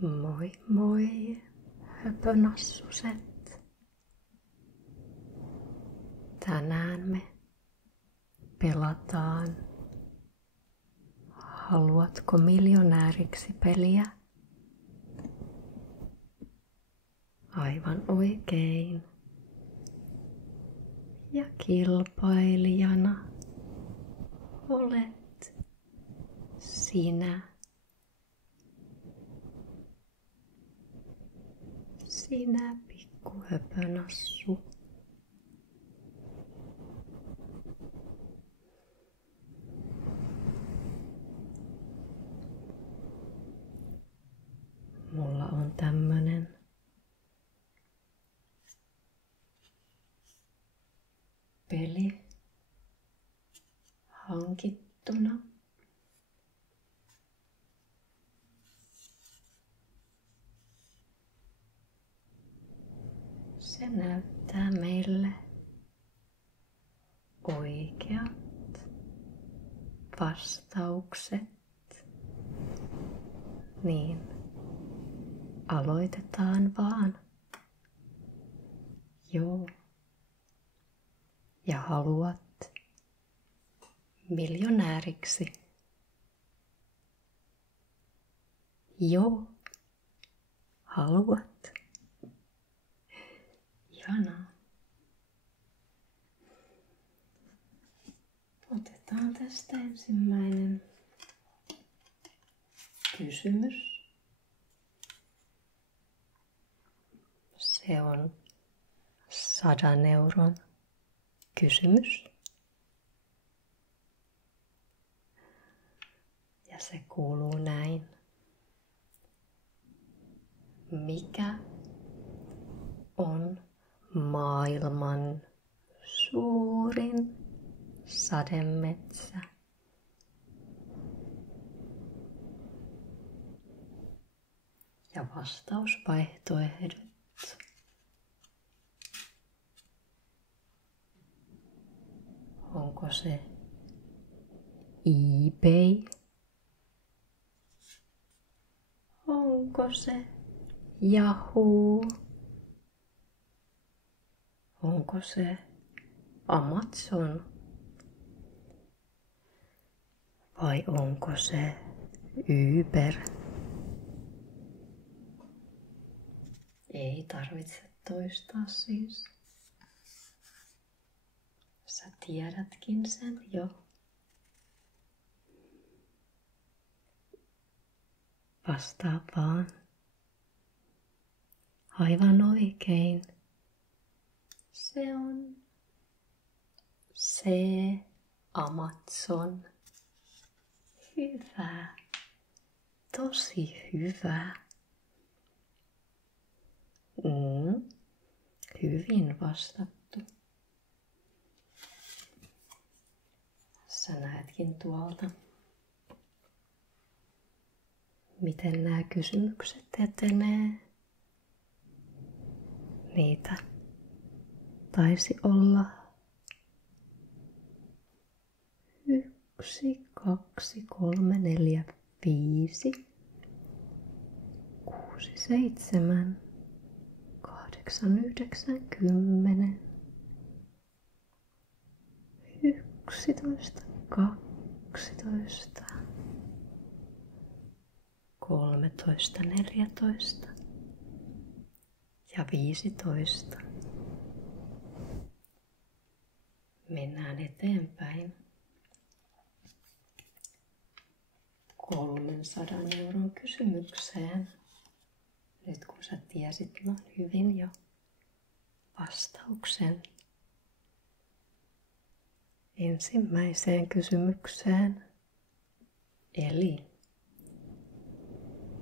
Moi moi, höpönassuset. Tänään me pelataan Haluatko miljonääriksi peliä? Aivan oikein. Ja kilpailijana olet sinä. Sinä pikku höpönassu. Mulla on tämmönen peli hankittuna. Se näyttää meille oikeat vastaukset. Niin, aloitetaan vaan. Joo. Ja haluat miljonääriksi. Joo. Haluat. Ihanaa. Otetaan tästä ensimmäinen kysymys. Se on 100 euron kysymys. Ja se kuuluu näin. Mikä on maailman suurin sademetsä? Ja vastausvaihtoehdot. Onko se eBay? Onko se Yahoo? Onko se Amazon? Vai onko se Uber? Ei tarvitse toistaa siis. Sä tiedätkin sen jo. Vastaa vaan. Aivan oikein. Se on Amazon. Hyvä. Tosi hyvä. Hyvin vastattu. Sä näetkin tuolta, miten nämä kysymykset etenee. Niitä taisi olla 1, 2, 3, 4, 5, 6, 7, 8, 9, 10, 11, 12, 13, 14 ja 15. Mennään eteenpäin. 300 euron kysymykseen. Nyt kun sä tiesit noin hyvin jo vastauksen ensimmäiseen kysymykseen. Eli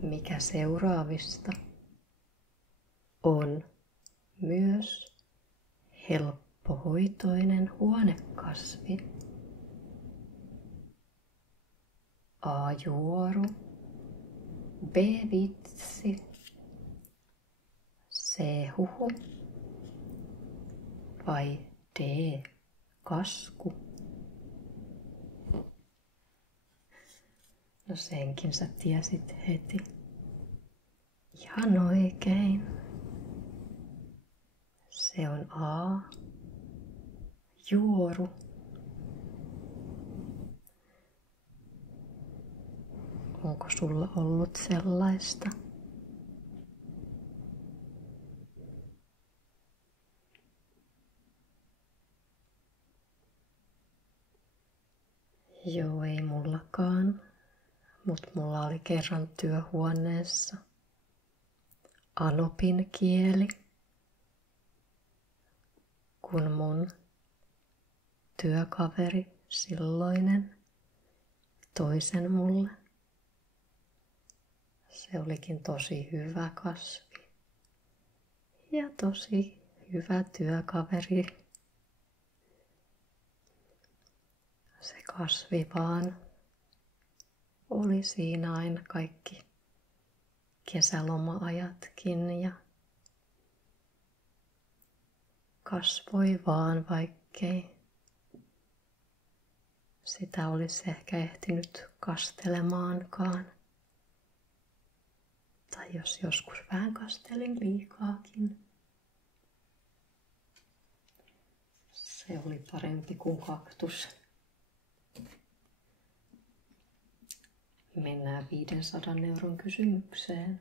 mikä seuraavista on myös helppohoitoinen huonekasvi? A. Juoru. B. Vitsi. C. Huhu. Vai D. Kasku. No senkin sä tiesit heti. Ihan oikein. Se on A. Juoru. Onko sulla ollut sellaista? Joo, ei mullakaan, mutta mulla oli kerran työhuoneessa anopin kieli, kun mun työkaveri silloinen toi sen mulle. Se olikin tosi hyvä kasvi ja tosi hyvä työkaveri. Se kasvi vaan oli siinä aina kaikki kesäloma-ajatkin ja kasvoi vaan, vaikkei sitä olisi ehkä ehtinyt kastelemaankaan. Tai jos joskus vähän kastelin liikaakin. Se oli parempi kuin kaktus. Mennään 500 euron kysymykseen.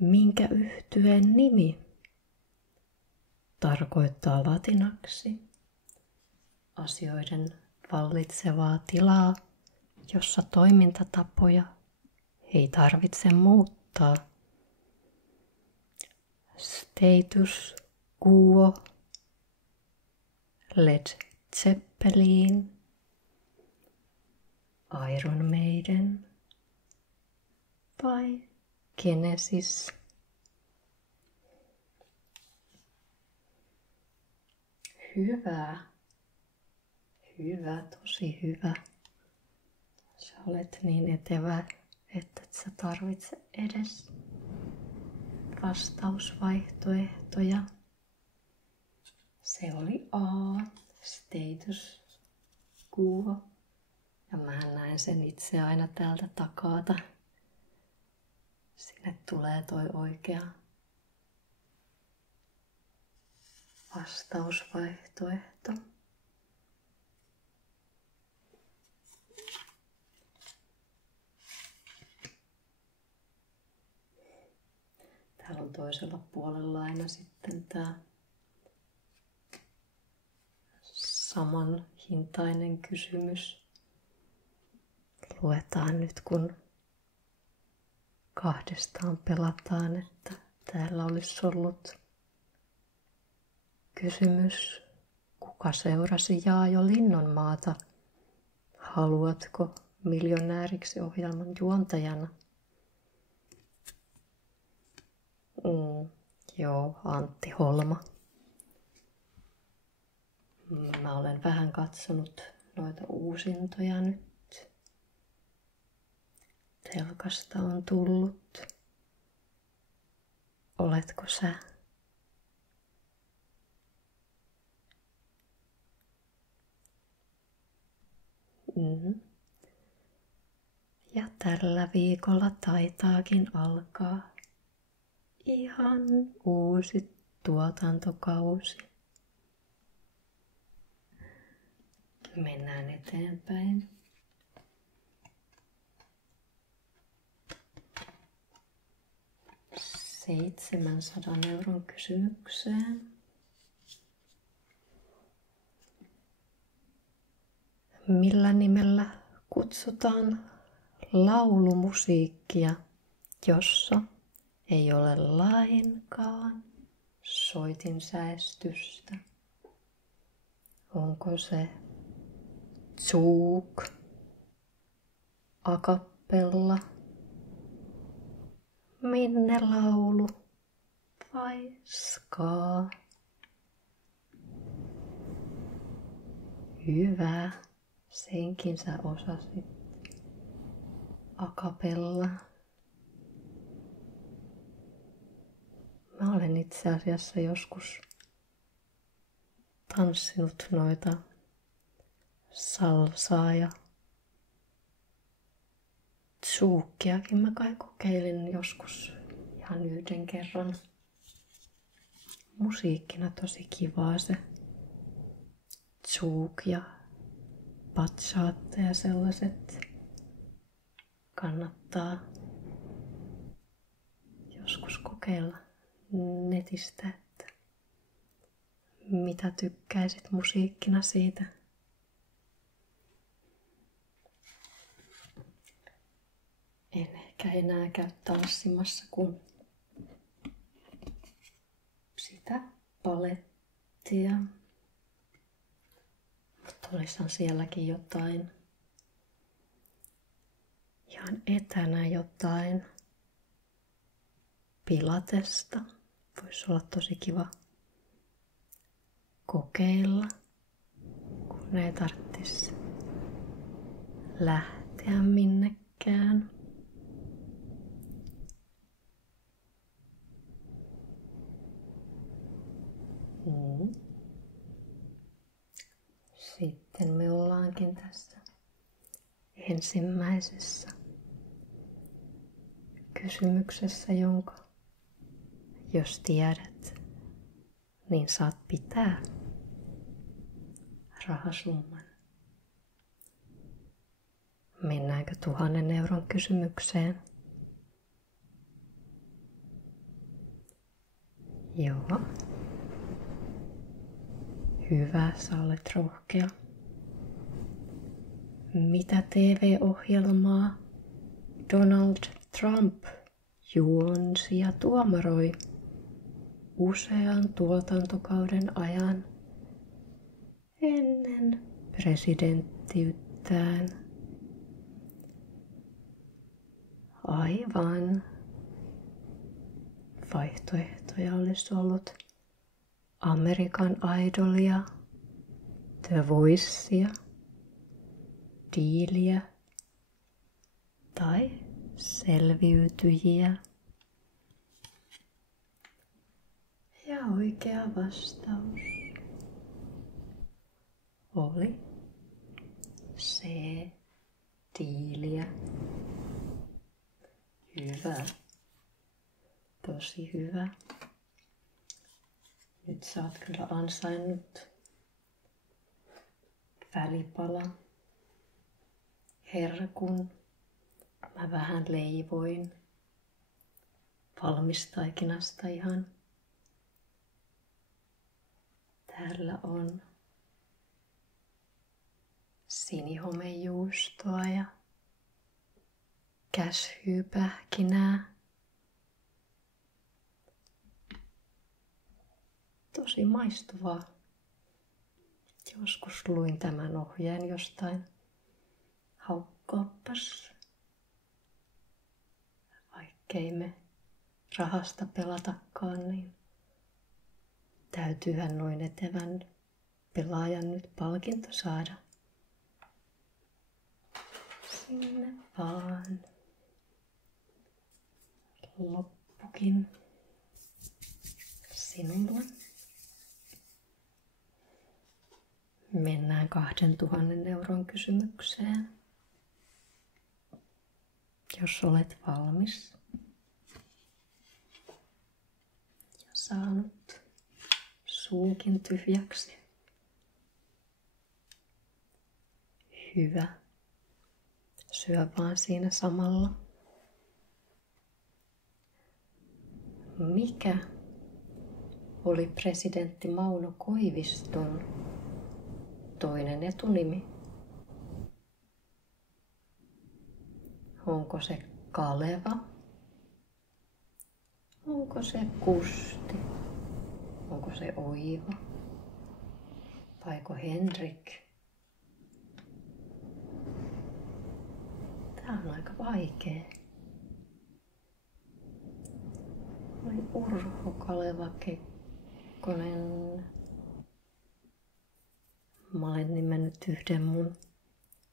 Minkä yhtyeen nimi tarkoittaa latinaksi asioiden vallitsevaa tilaa, jossa toimintatapoja ei tarvitse muuttaa? Status quo, Led Zeppelin, Iron Maiden vai Genesis? Hyvä. Hyvä, tosi hyvä. Sä olet niin etevä, että et sä tarvitse edes vastausvaihtoehtoja. Se oli A, status quo. Ja mä näen sen itse aina täältä takalta. Sinne tulee toi oikea vastausvaihtoehto. Täällä on toisella puolella aina sitten tää saman hintainen kysymys. Luetaan nyt, kun kahdestaan pelataan, että täällä olisi ollut kysymys, kuka seurasi Jaajo Linnonmaata? Haluatko miljonääriksi ohjelman juontajana? Joo, Antti Holma. Mä olen vähän katsonut noita uusintoja nyt. Telkasta on tullut. Oletko sä? Ja tällä viikolla taitaakin alkaa ihan uusi tuotantokausi. Mennään eteenpäin. €700 kysymykseen. Millä nimellä kutsutaan laulumusiikkia, jossa ei ole lainkaan soitinsäestystä? Onko se zouk, a cappella, minnelaulu vai ska? Hyvä, senkin sä osasit. A cappella. Mä olen itse asiassa joskus tanssinut noita salsaa ja Tsuukkiakin mä kai kokeilin joskus ihan yhden kerran. Musiikkina tosi kivaa se tsuuk ja bachata ja sellaiset. Kannattaa joskus kokeilla netistä, että mitä tykkäisit musiikkina siitä. En ehkä enää käy tanssimassa, kun sitä palettia. Mutta olisihan sielläkin jotain ihan etänä jotain pilatesta. Voisi olla tosi kiva kokeilla, kun ei tarvitsisi lähteä minnekään. Sitten me ollaankin tässä ensimmäisessä kysymyksessä, jonka jos tiedät, niin saat pitää rahasumman. Mennäänkö 1 000 euron kysymykseen? Joo. Hyvä, sä olet rohkea. Mitä TV-ohjelmaa Donald Trump juonsi ja tuomaroi usean tuotantokauden ajan ennen presidenttiyttään? Aivan. Vaihtoehtoja olisi ollut American Idolia, The Voicea, Diiliä tai Selviytyjiä. Ja oikea vastaus oli C. Diiliä. Hyvä. Tosi hyvä. Nyt sä oot kyllä ansainnut välipala herkun. Mä vähän leivoin valmistaikinasta ihan. Täällä on sinihomejuustoa ja cashew-pähkinää. Tosi maistuvaa. Joskus luin tämän ohjeen jostain haukkaoppas. Vaikkei me rahasta pelatakaan, niin täytyyhän noin etevän pelaajan nyt palkinto saada. Sinne vaan. Loppukin sinulle. Mennään 2 000 euron kysymykseen. Jos olet valmis ja saanut suunkin tyhjäksi. Hyvä. Syö vaan siinä samalla. Mikä oli presidentti Mauno Koiviston toinen etunimi? Onko se Kaleva? Onko se Kusti? Onko se Oiva? Vaiko Henrik? Tää on aika vaikea. Oli Urho Kaleva Kekkonen. Mä olen nimennyt yhden mun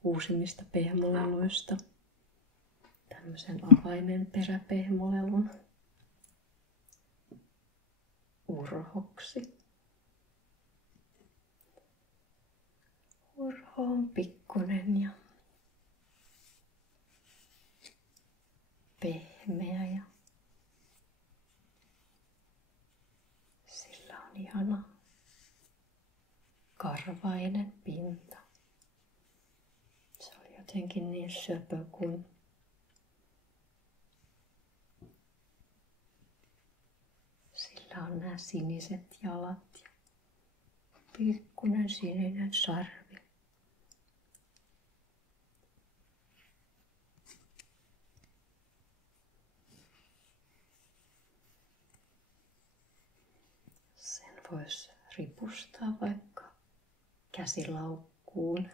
uusimmista pehmoleluista. Tämmöisen avaimen peräpehmolelun Urhoksi. Urho on pikkunen ja pehmeä ja sillä on ihana karvainen pinta. Se oli jotenkin niin söpö, kun sillä on nämä siniset jalat ja pikkuinen sininen sarvi. Sen voisi ripustaa vaikka käsilaukkuun.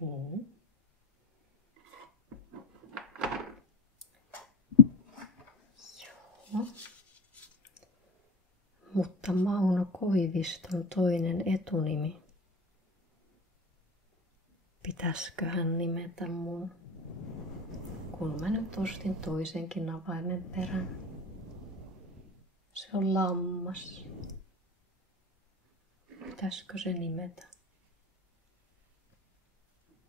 Joo. Mutta Mauno Koiviston toinen etunimi. Pitäisköhän nimetä mun, kun mä nyt ostin toisenkin avaimen perän. Se on Lammas. Pitäisikö se nimetä?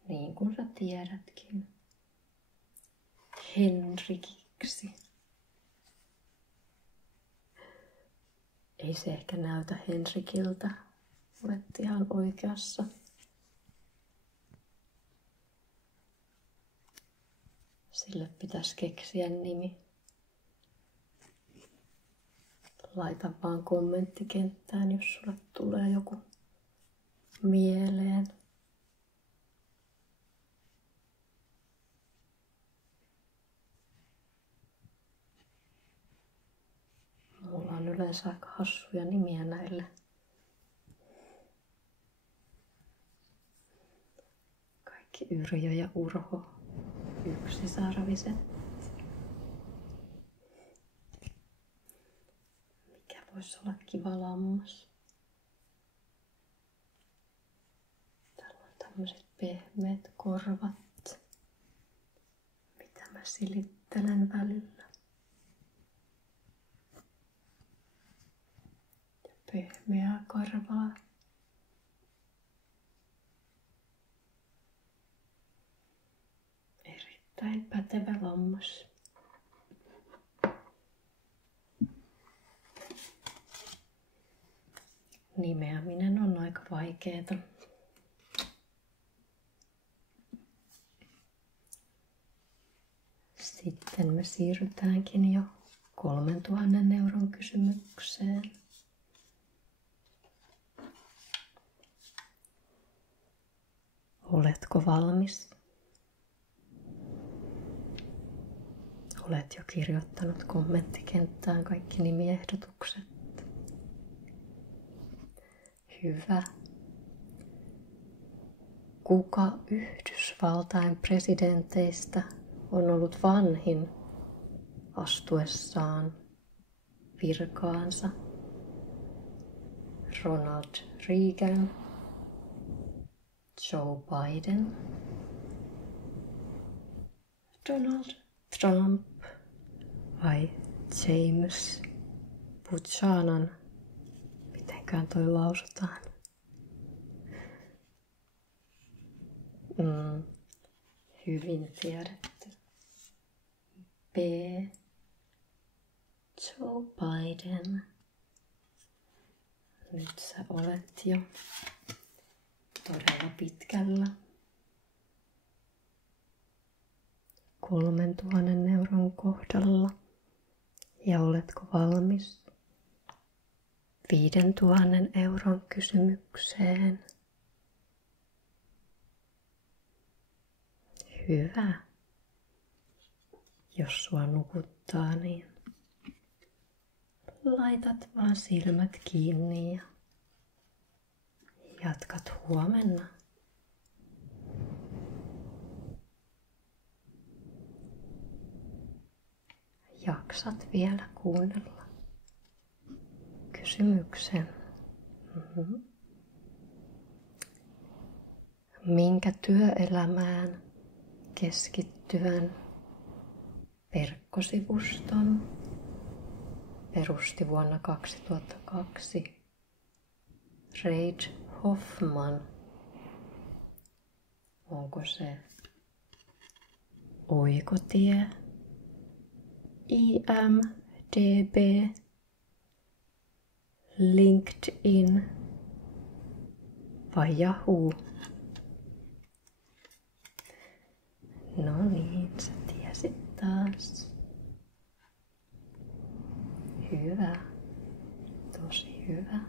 Niin kuin sä tiedätkin. Henrikiksi. Ei se ehkä näytä Henrikiltä. Olet ihan oikeassa. Sille pitäisi keksiä nimi. Laita vaan kommenttikenttään, jos sulle tulee joku mieleen. Mulla on yleensä aika hassuja nimiä näille. Kaikki Yrjö ja Urho. Yksisarviset. Mikä voisi olla kiva lammas? Täällä on tämmöiset pehmeät korvat. Mitä mä silittelen välillä. Ja pehmeää karvaa. Erittäin pätevä lammas. Nimeäminen on aika vaikeeta. Sitten me siirrytäänkin jo 3000 euron kysymykseen. Oletko valmis? Olet jo kirjoittanut kommenttikenttään kaikki nimiehdotukset. Hyvä. Kuka Yhdysvaltain presidenteistä on ollut vanhin astuessaan virkaansa? Ronald Reagan, Joe Biden, Donald Trump vai James Buchanan? Mitenkään toi lausutaan? Hyvin tiedetty. B. Joe Biden. Nyt sä olet jo todella pitkällä. 3000 euron kohdalla. Ja oletko valmis 5000 euron kysymykseen? Hyvä. Jos sua nukuttaa, niin laitat vaan silmät kiinni ja jatkat huomenna. Jaksat vielä kuunnella kysymyksen. Minkä työelämään keskittyvän verkkosivuston perusti vuonna 2002 Reid Hoffman. Onko se Oikotie, IMDb, LinkedIn vai Yahoo? No niin, sä tiesit taas. Hyvä. Tosi hyvä.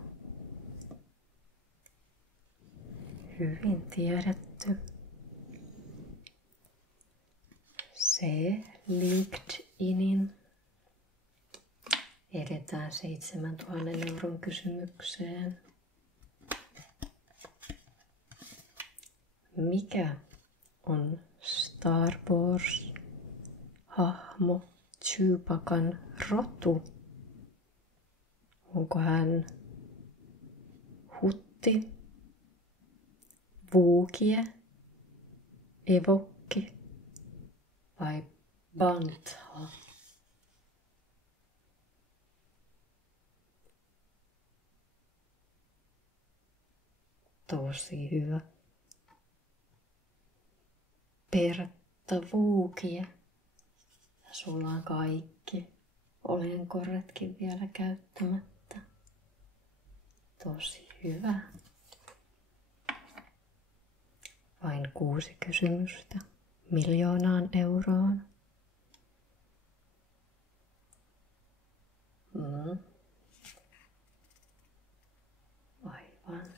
Hyvin tiedetty. Se LinkedInin. Edetään 7 000 euron kysymykseen. Mikä on Star Wars hahmo Chewbacan rotu? Onko hän Hutti, Wookie, Evokki vai Bantha? Tosi hyvä. Pertta Wookie. Ja sulla on kaikki olenkorretkin vielä käyttämättä. Tosi hyvä. Vain 6 kysymystä 1 000 000 euroon. Aivan.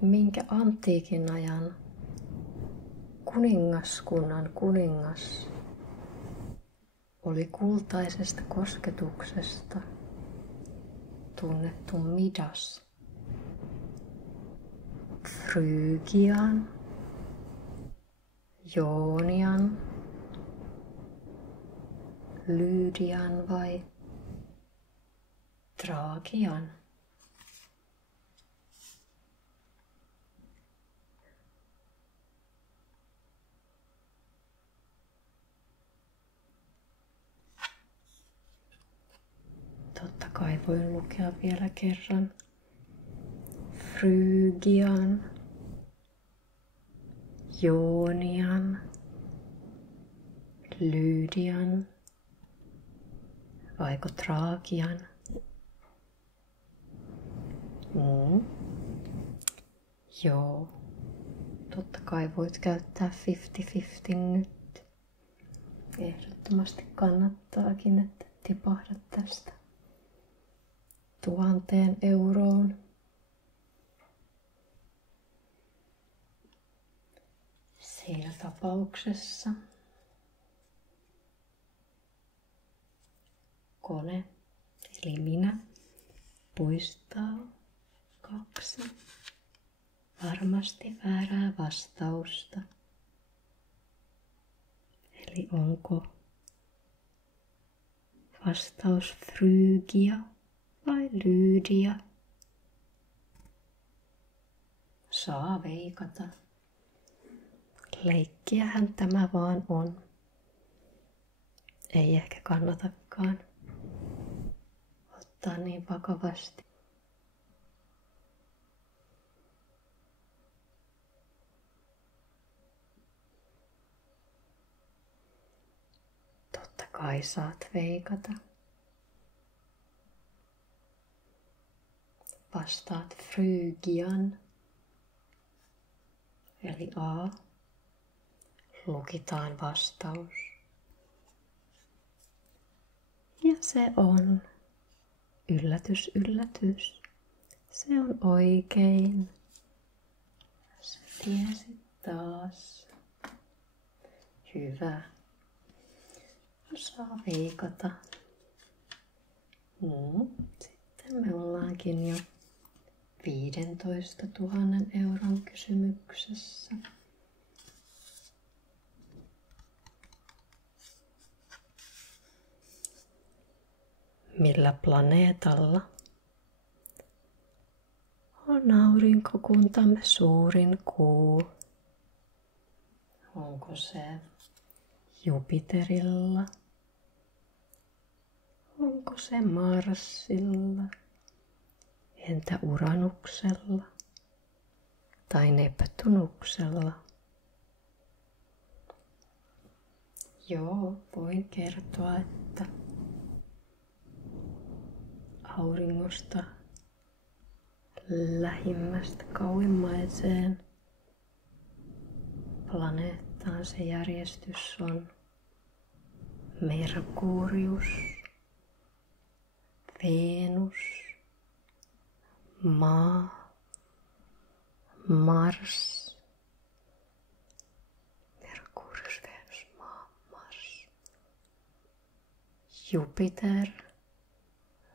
Minkä antiikin ajan kuningaskunnan kuningas oli kultaisesta kosketuksesta tunnettu Midas? Frygian, Joonian, Lydian vai Trakian? Totta kai voin lukea vielä kerran. Frygian, Joonian, Lydian, vaiko Trakian? Joo, totta kai voit käyttää 50-50 nyt. Ehdottomasti kannattaakin, että tipahdat tästä 1000 euroon. Siinä tapauksessa kone, eli minä, poistaa 2 varmasti väärää vastausta. Eli onko vastaus Frygia vai Lydia? Saa veikata. Leikkiähän tämä vaan on. Ei ehkä kannatakaan ottaa niin vakavasti. Totta kai saat veikata. Vastaat Frygian, eli A. Lukitaan vastaus. Ja se on, yllätys, yllätys, se on oikein. Sä tiesit taas. Hyvä. Saa veikata. Sitten me ollaankin jo 15 000 euron kysymyksessä. Millä planeetalla on aurinkokuntamme suurin kuu? Onko se Jupiterilla? Onko se Marsilla? Entä Uranuksella? Tai Neptunuksella? Joo, voin kertoa, että auringosta lähimmästä kauimmaiseen planeettaan se järjestys on Merkurius, Venus, Maa, Mars, Merkurius, Venus, Maa, Mars, Jupiter,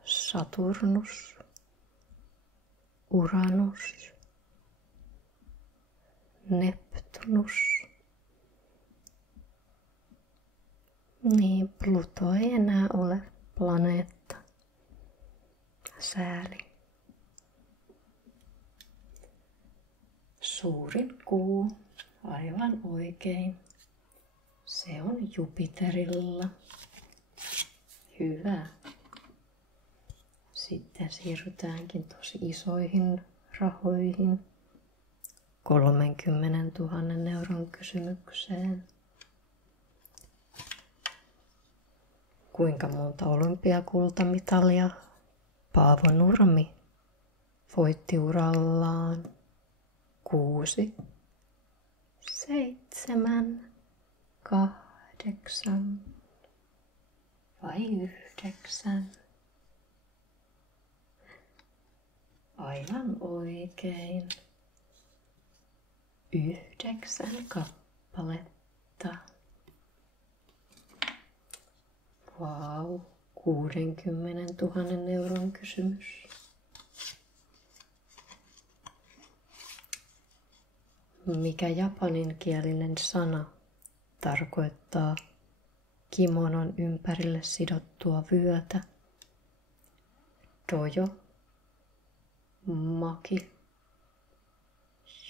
Saturnus, Uranus, Neptunus. Niin, Pluto ei enää ole planeetta. Sääli. Suurin kuu, aivan oikein. Se on Jupiterilla. Hyvä. Sitten siirrytäänkin tosi isoihin rahoihin. 30 000 euron kysymykseen. Kuinka monta olympiakultamitalia Paavo Nurmi voitti urallaan? 6, 7, 8 vai 9? Aivan oikein. 9 kappaletta. Vau, 60 000 euron kysymys. Mikä japaninkielinen sana tarkoittaa kimonon ympärille sidottua vyötä? Dojo, maki,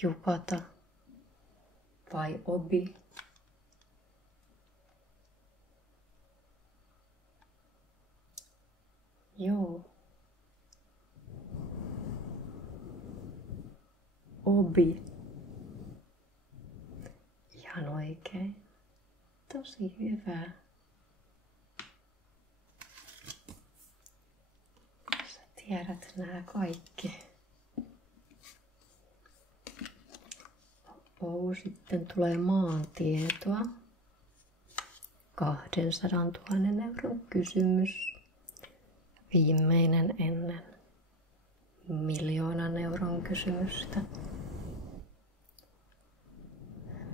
jupata vai obi? Joo. Obi. Ihan oikein. Tosi hyvä. Sä tiedät nää kaikki. Sitten tulee maantietoa. 200 000 euron kysymys. Viimeinen ennen 1 000 000 euron kysymystä.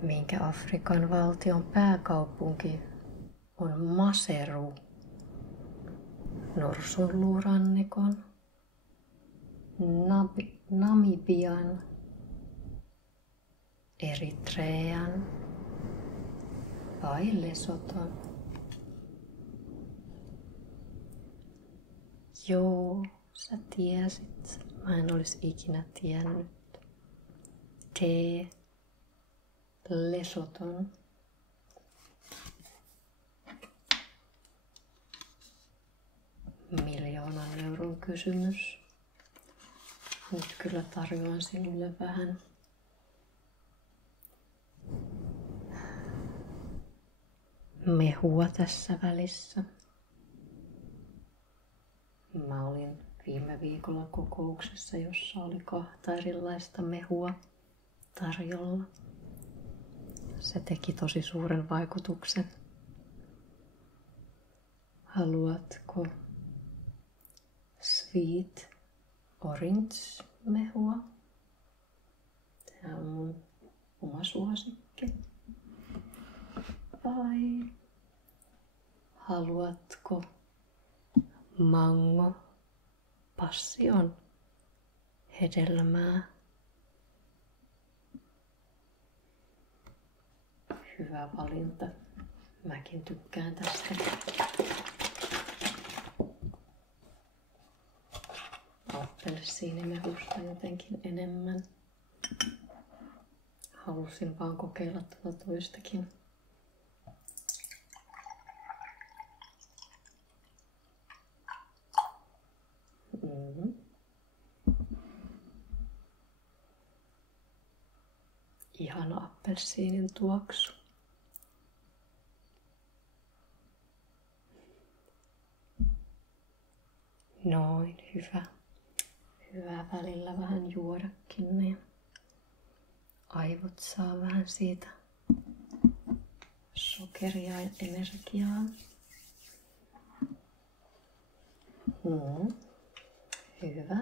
Minkä Afrikan valtion pääkaupunki on Maseru? Norsunluurannikon, Namibian, Eritrean vai Lesoton? Joo, sä tiesit. Mä en olisi ikinä tiennyt. T. Lesoton. Miljoonan euron kysymys. Nyt kyllä tarjoan sinulle vähän mehua tässä välissä. Mä olin viime viikolla kokouksessa, jossa oli 2 erilaista mehua tarjolla. Se teki tosi suuren vaikutuksen. Haluatko sweet orange mehua? Tämä on mun oma suosikki. Vai haluatko mango passion hedelmää? Hyvä valinta. Mäkin tykkään tästä. Appelsiinimehusta jotenkin enemmän. Halusin vaan kokeilla tuota toistakin. ihana appelsiinin tuoksu. Noin, hyvä. Hyvä välillä vähän juodakin, niin aivot saa vähän siitä sokeria ja energiaa. Hyvä.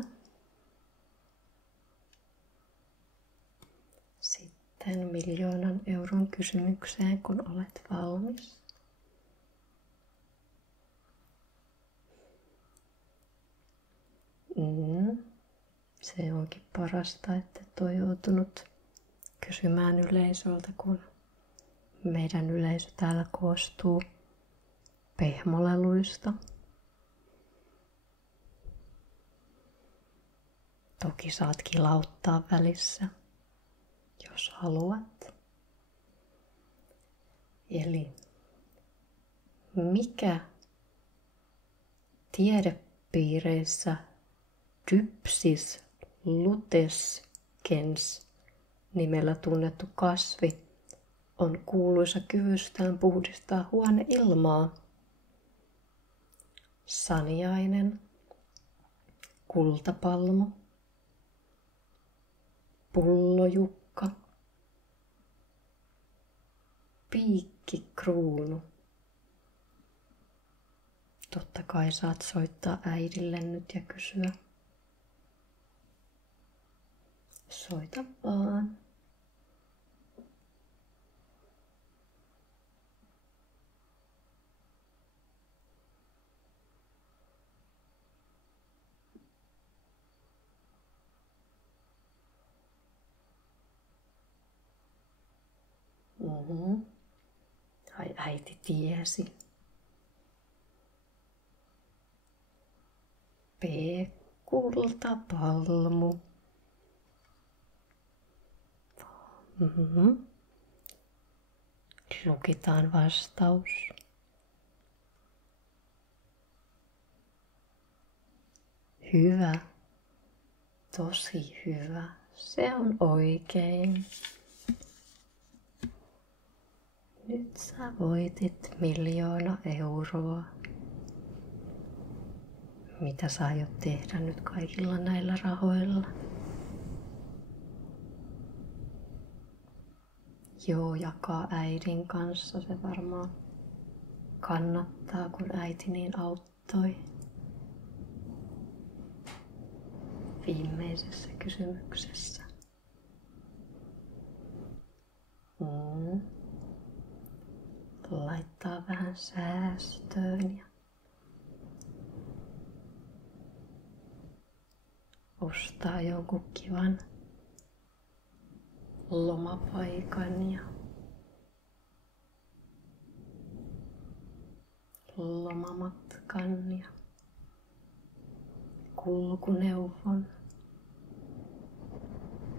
Sitten 1 000 000 euron kysymykseen, kun olet valmis. Se onkin parasta, että et ole joutunut kysymään yleisöltä, kun meidän yleisö täällä koostuu pehmoleluista. Toki saat kilauttaa välissä, jos haluat. Eli mikä tiedepiireissä Dypsis lutescens nimellä tunnettu kasvi on kuuluisa kyvystään puhdistaa huoneilmaa? Saniainen, kultapalmu, pullojukka, piikkikruunu. Totta kai saat soittaa äidille nyt ja kysyä. Soita vaan. Ai äiti tiesi. Kultapalmu. Lukitaan vastaus. Hyvä. Tosi hyvä. Se on oikein. Nyt sä voitit 1 000 000 euroa. Mitä sä aiot tehdä nyt kaikilla näillä rahoilla? Joo, jakaa äidin kanssa. Se varmaan kannattaa, kun äiti niin auttoi viimeisessä kysymyksessä. Laittaa vähän säästöön ja ostaa jonkun kivan lomapaikan ja lomamatkan ja kulkuneuvon.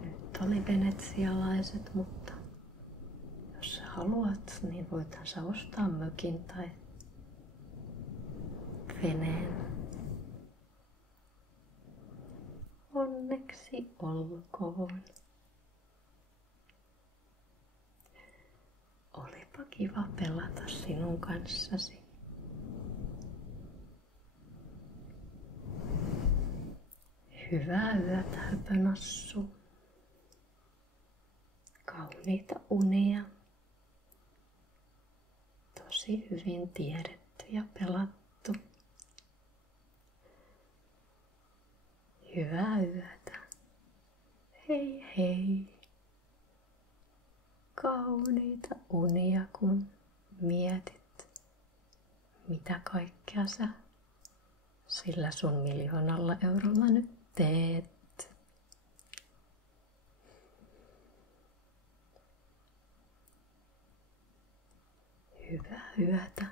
Nyt oli venetsialaiset, mutta jos sä haluat, niin voithan sä ostaa mökin tai veneen. Onneksi olkoon. Olipa kiva pelata sinun kanssasi. Hyvää yötä, höpönassu. Kauniita unia. Tosi hyvin tiedetty ja pelattu. Hyvää yötä. Hei hei. Kauniita unia, kun mietit, mitä kaikkea sä sillä sun 1 000 000 eurolla nyt teet. Hyvää yötä.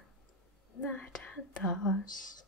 Nähdään taas.